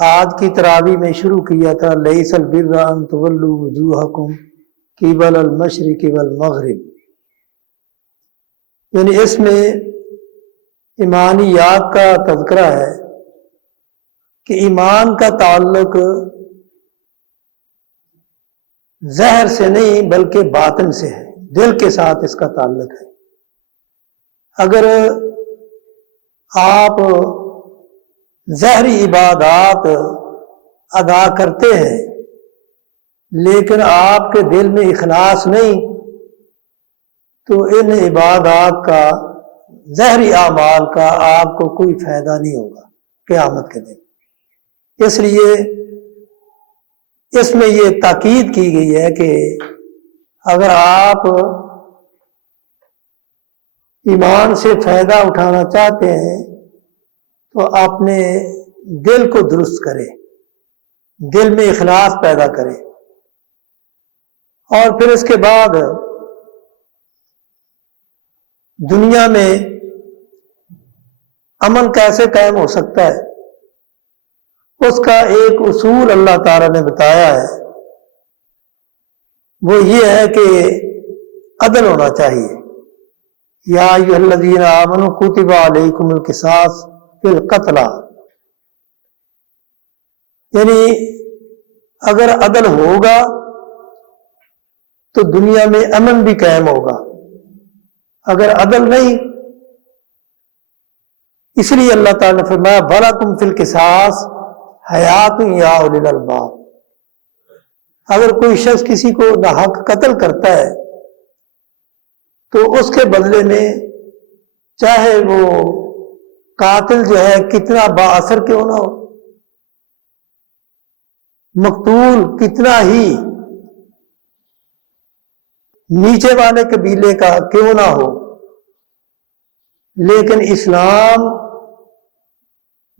آج کی تراویح میں شروع کیا تھا لیس البر ان تولوا وجوہکم قبل المشرق والمغرب، یعنی اس میں ایمانیات کا تذکرہ ہے کہ ایمان کا تعلق ظاہر سے نہیں بلکہ باطن سے ہے، دل کے ساتھ اس کا تعلق ہے۔ اگر آپ ظاہری عبادات ادا کرتے ہیں لیکن آپ کے دل میں اخلاص نہیں، تو ان عبادات کا، ظاہری اعمال کا آپ کو کوئی فائدہ نہیں ہوگا قیامت کے دن۔ اس لیے اس میں یہ تاکید کی گئی ہے کہ اگر آپ ایمان سے فائدہ اٹھانا چاہتے ہیں تو اپنے دل کو درست کریں، دل میں اخلاص پیدا کریں، اور پھر اس کے بعد دنیا میں امن کیسے قائم ہو سکتا ہے، اس کا ایک اصول اللہ تعالیٰ نے بتایا ہے، وہ یہ ہے کہ عدل ہونا چاہیے۔ یا ایھا الذین آمنوا کتب علیکم القصاص فی القتلی، یعنی اگر عدل ہوگا تو دنیا میں امن بھی قائم ہوگا، اگر عدل نہیں، اس لیے اللہ تعالیٰ نے فرمایا وَلَکُمْ فِی الْقِصَاصِ حَیَاتٌ یا اُولی الْأَلْبَابِ۔ اگر کوئی شخص کسی کو ناحق قتل کرتا ہے تو اس کے بدلے میں چاہے وہ قاتل جو ہے کتنا با اثر کیوں نہ ہو، مقتول کتنا ہی نیچے والے قبیلے کا کیوں نہ ہو، لیکن اسلام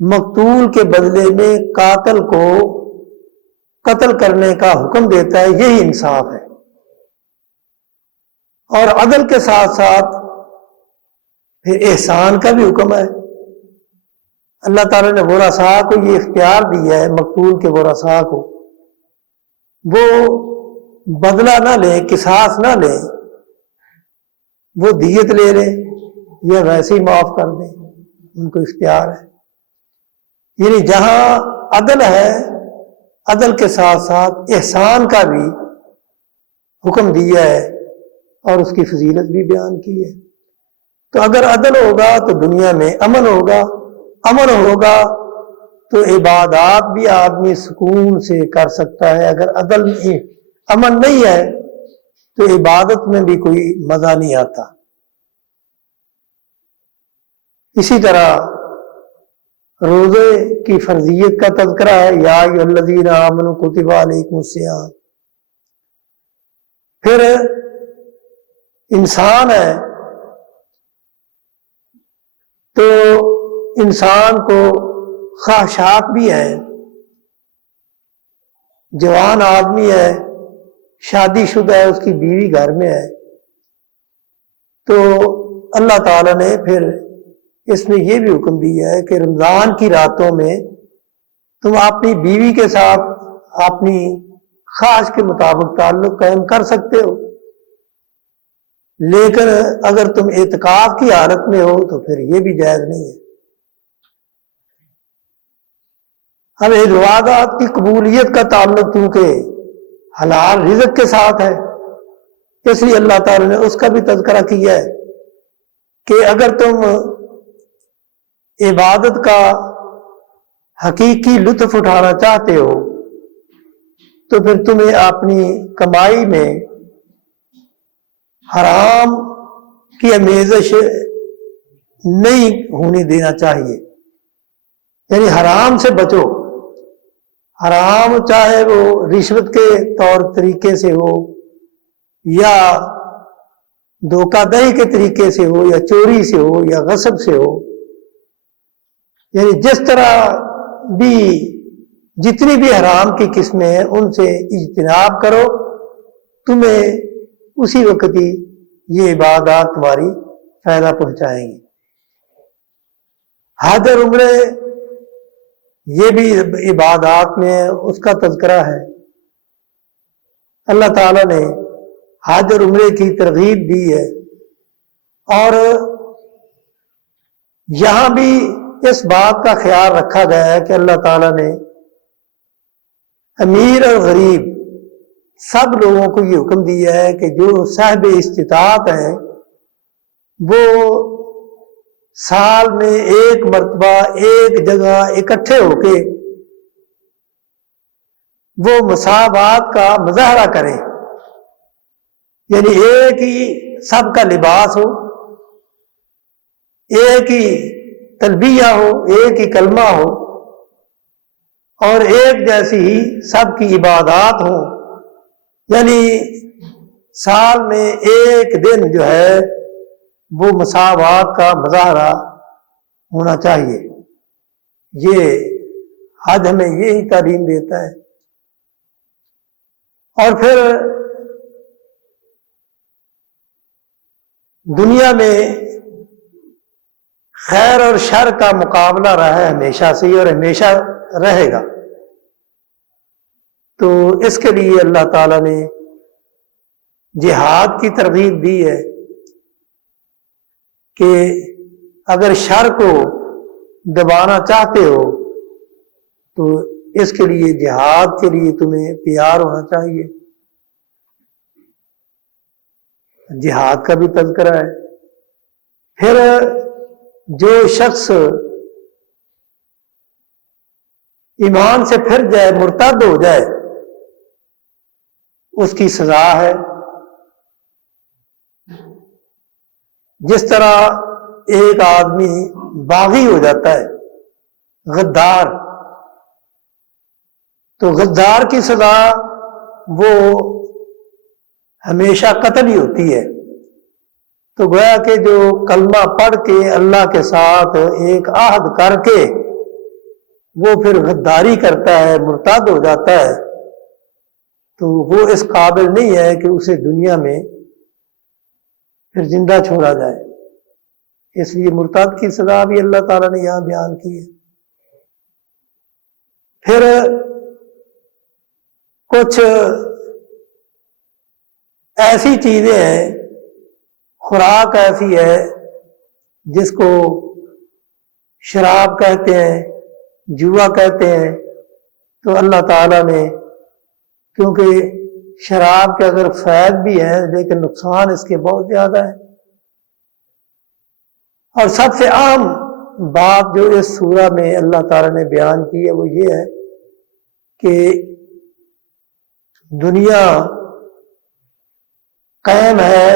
مقتول کے بدلے میں قاتل کو قتل کرنے کا حکم دیتا ہے، یہی انصاف ہے۔ اور عدل کے ساتھ ساتھ پھر احسان کا بھی حکم ہے۔ اللہ تعالیٰ نے ورثاء کو یہ اختیار دیا ہے، مقتول کے ورثاء کو، وہ بدلہ نہ لیں، قصاص نہ لیں، وہ دیت لے لیں یا ویسے ہی معاف کر دیں، ان کو اختیار ہے۔ یعنی جہاں عدل ہے، عدل کے ساتھ ساتھ احسان کا بھی حکم دیا ہے اور اس کی فضیلت بھی بیان کی ہے۔ تو اگر عدل ہوگا تو دنیا میں امن ہوگا، امن ہوگا تو عبادات بھی آدمی سکون سے کر سکتا ہے۔ اگر عدل نہیں، امن نہیں ہے تو عبادت میں بھی کوئی مزہ نہیں آتا۔ اسی طرح روزے کی فرضیت کا تذکرہ ہے، یا ایھا الذین آمنوا کتب علیکم الصیام۔ پھر انسان ہے تو انسان کو خواہشات بھی ہیں، جوان آدمی ہے، شادی شدہ ہے، اس کی بیوی گھر میں ہے، تو اللہ تعالیٰ نے پھر اس میں یہ بھی حکم دیا ہے کہ رمضان کی راتوں میں تم اپنی بیوی کے ساتھ اپنی خواہش کے مطابق تعلق قائم کر سکتے ہو، لیکن اگر تم اعتکاف کی حالت میں ہو تو پھر یہ بھی جائز نہیں ہے۔ اب عبادات کی قبولیت کا تعلق چونکہ حلال رزق کے ساتھ ہے، اس لیے اللہ تعالی نے اس کا بھی تذکرہ کیا ہے کہ اگر تم عبادت کا حقیقی لطف اٹھانا چاہتے ہو تو پھر تمہیں اپنی کمائی میں حرام کی آمیزش نہیں ہونے دینا چاہیے، یعنی حرام سے بچو۔ حرام چاہے وہ رشوت کے طور طریقے سے ہو یا دھوکہ دہی کے طریقے سے ہو یا چوری سے ہو یا غصب سے ہو، یعنی جس طرح بھی جتنی بھی حرام کی قسمیں ہیں ان سے اجتناب کرو، تمہیں اسی وقت ہی یہ عبادات تمہاری فائدہ پہنچائیں گی۔ حج اور عمرے یہ بھی عبادات میں اس کا تذکرہ ہے۔ اللہ تعالیٰ نے حج اور عمرے کی ترغیب دی ہے، اور یہاں بھی اس بات کا خیال رکھا گیا ہے کہ اللہ تعالیٰ نے امیر اور غریب سب لوگوں کو یہ حکم دیا ہے کہ جو صاحب استطاعت ہیں وہ سال میں ایک مرتبہ ایک جگہ اکٹھے ہو کے وہ مساوات کا مظاہرہ کریں، یعنی ایک ہی سب کا لباس ہو، ایک ہی تلبیہ ہو، ایک ہی کلمہ ہو، اور ایک جیسی ہی سب کی عبادات ہوں، یعنی سال میں ایک دن جو ہے وہ مساوات کا مظاہرہ ہونا چاہیے۔ یہ حج ہمیں یہی تعلیم دیتا ہے۔ اور پھر دنیا میں خیر اور شر کا مقابلہ رہا ہے ہمیشہ سے اور ہمیشہ رہے گا، تو اس کے لیے اللہ تعالیٰ نے جہاد کی ترغیب دی ہے کہ اگر شر کو دبانا چاہتے ہو تو اس کے لیے جہاد کے لیے تمہیں تیار ہونا چاہیے۔ جہاد کا بھی تذکرہ ہے۔ پھر جو شخص ایمان سے پھر جائے، مرتد ہو جائے، اس کی سزا ہے۔ جس طرح ایک آدمی باغی ہو جاتا ہے، غدار، تو غدار کی سزا وہ ہمیشہ قتل ہی ہوتی ہے۔ تو گویا کہ جو کلمہ پڑھ کے اللہ کے ساتھ ایک عہد کر کے وہ پھر غداری کرتا ہے، مرتد ہو جاتا ہے، تو وہ اس قابل نہیں ہے کہ اسے دنیا میں پھر زندہ چھوڑا جائے۔ اس لیے مرتد کی سزا بھی اللہ تعالیٰ نے یہاں بیان کی ہے۔ پھر کچھ ایسی چیزیں ہیں، خوراک ایسی ہے جس کو شراب کہتے ہیں، جوا کہتے ہیں، تو اللہ تعالیٰ نے، کیونکہ شراب کے اگر فائد بھی ہیں لیکن نقصان اس کے بہت زیادہ ہے، اور سب سے عام بات جو اس سورہ میں اللہ تعالیٰ نے بیان کی ہے وہ یہ ہے کہ دنیا قائم ہے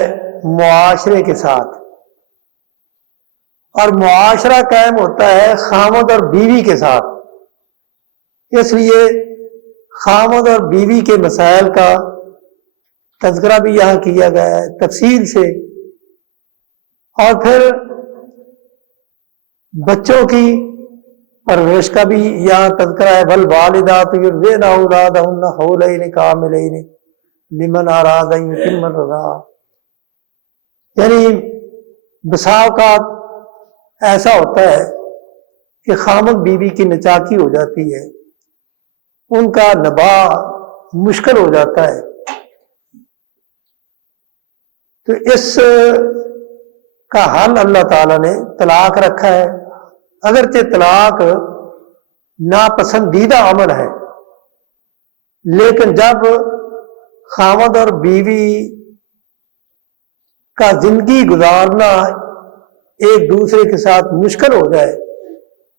معاشرے کے ساتھ، اور معاشرہ قائم ہوتا ہے خامد اور بیوی کے ساتھ۔ اس لیے خامد اور بیوی کے مسائل کا تذکرہ بھی یہاں کیا گیا ہے تفصیل سے، اور پھر بچوں کی پرورش کا بھی یہاں تذکرہ ہے۔ والوالدات یرضعن اولادہن حولین کاملین لمن اراد ان یتم الرضاعہ، یعنی بسا اوقات ایسا ہوتا ہے کہ خامد بیوی کی نچاکی ہو جاتی ہے، ان کا نباہ مشکل ہو جاتا ہے، تو اس کا حل اللہ تعالیٰ نے طلاق رکھا ہے۔ اگرچہ طلاق ناپسندیدہ عمل ہے، لیکن جب خامد اور بیوی کا زندگی گزارنا ایک دوسرے کے ساتھ مشکل ہو جائے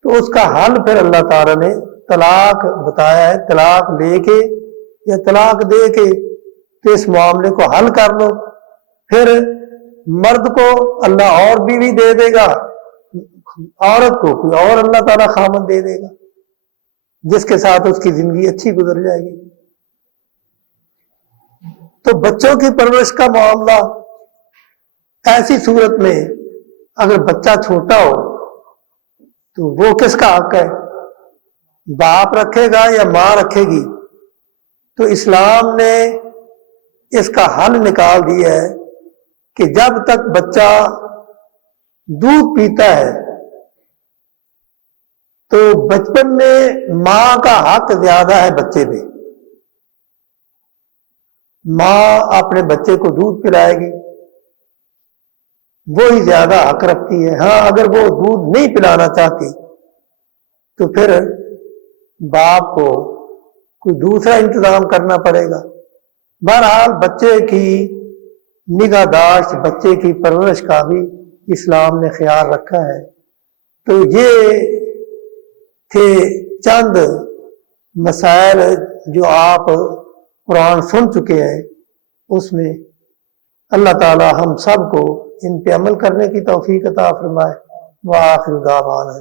تو اس کا حل پھر اللہ تعالیٰ نے طلاق بتایا ہے۔ طلاق لے کے یا طلاق دے کے تو اس معاملے کو حل کر لو، پھر مرد کو اللہ اور بیوی دے دے گا، عورت کو کوئی اور اللہ تعالیٰ خامد دے دے گا جس کے ساتھ اس کی زندگی اچھی گزر جائے گی۔ تو بچوں کی پرورش کا معاملہ ایسی صورت میں اگر بچہ چھوٹا ہو تو وہ کس کا حق ہے؟ باپ رکھے گا یا ماں رکھے گی؟ تو اسلام نے اس کا حل نکال دیا ہے کہ جب تک بچہ دودھ پیتا ہے تو بچپن میں ماں کا حق زیادہ ہے بچے پہ. ماں اپنے بچے کو دودھ پلائے گی، وہی زیادہ حق رکھتی ہے. ہاں اگر وہ دودھ نہیں پلانا چاہتی تو پھر باپ کو کوئی دوسرا انتظام کرنا پڑے گا. بہرحال بچے کی نگہداشت، بچے کی پرورش کا بھی اسلام نے خیال رکھا ہے. تو یہ تھے چند مسائل جو آپ قرآن سن چکے ہیں. اس میں اللہ تعالی ہم سب کو ان پہ عمل کرنے کی توفیق عطا فرمائے. وآخر دعوانا